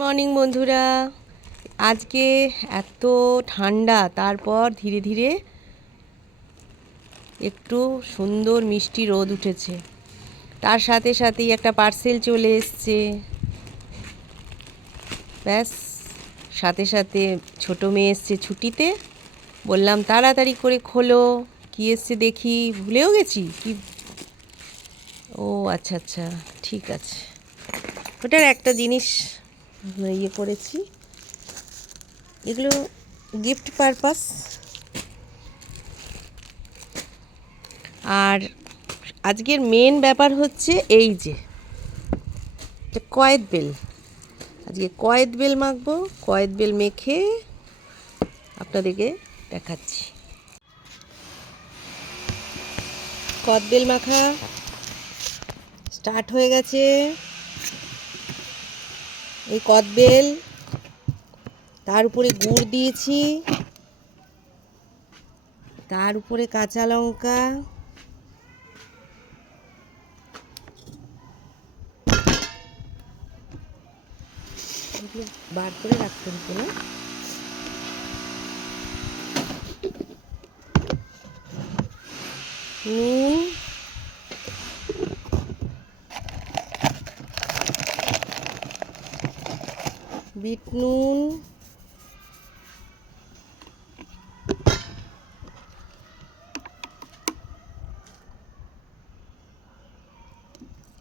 Morning বন্ধুরা। আজকে এত ঠান্ডা, তারপর ধীরে ধীরে একটু সুন্দর মিষ্টি রোদ উঠেছে। তার সাথে সাথেই একটা পার্সেল চলে এসছে। ব্যাস, সাথে সাথে ছোটো মেয়ে এসছে ছুটিতে। বললাম তাড়াতাড়ি করে খোলো, কী এসছে দেখি। ভুলেও গেছি কি। ও আচ্ছা আচ্ছা, ঠিক আছে। ওটার একটা জিনিস ইয়ে করেছি, এগুলো গিফট পারপাস। আর আজকের মেন ব্যাপার হচ্ছে এই যে কয়েদ বেল। আজকে কয়েদ বেল মাখবো। কয়েদ বেল মেখে আপনাদেরকে দেখাচ্ছি। কয়েদ বেল মাখা স্টার্ট হয়ে গেছে। এই কয়েদ বেল, তার উপরে গুড় দিয়েছি, তার উপরে কাঁচা লঙ্কা, বার করে রাখতে হতো না। নুন, বিট নুন,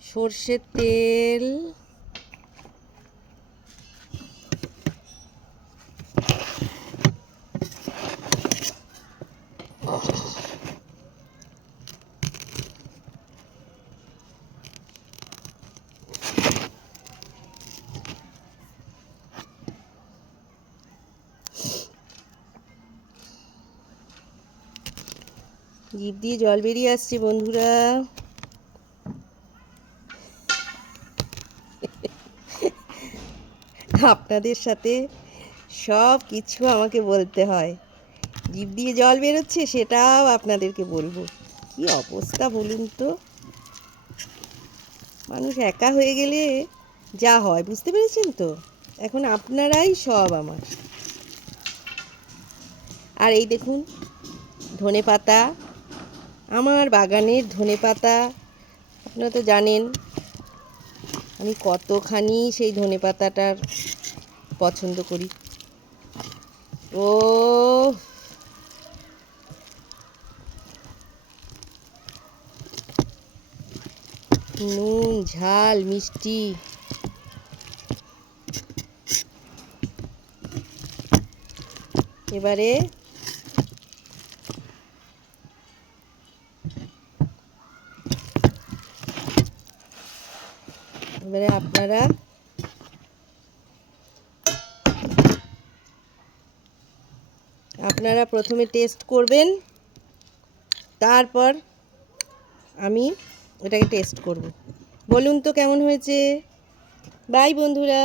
সর্ষের তেল, জিভ দিয়ে জল বেরিয়ে আসছে বন্ধুরা। আপনাদের সাথে সব কিছু আমাকে বলতে হয়। জিভ দিয়ে জল বেরোচ্ছে, সেটাও আপনাদেরকে বলবো। কি অবস্থা বলুন তো। মানুষ একা হয়ে গেলে যা হয়, বুঝতে পেরেছেন তো। এখন আপনারাই সব আমার। আর এই দেখুন ধনেপাতা, আমার বাগানের ধনেপাতা। আপনারা তো জানেন আমি কতখানি সেই ধনেপাতাটার পছন্দ করি। ও নুন, ঝাল, মিষ্টি। এবারে আপনারা প্রথমে টেস্ট করবেন, তারপর আমি ওটাকে টেস্ট করব। বলুন তো কেমন হয়েছে। বাই বন্ধুরা।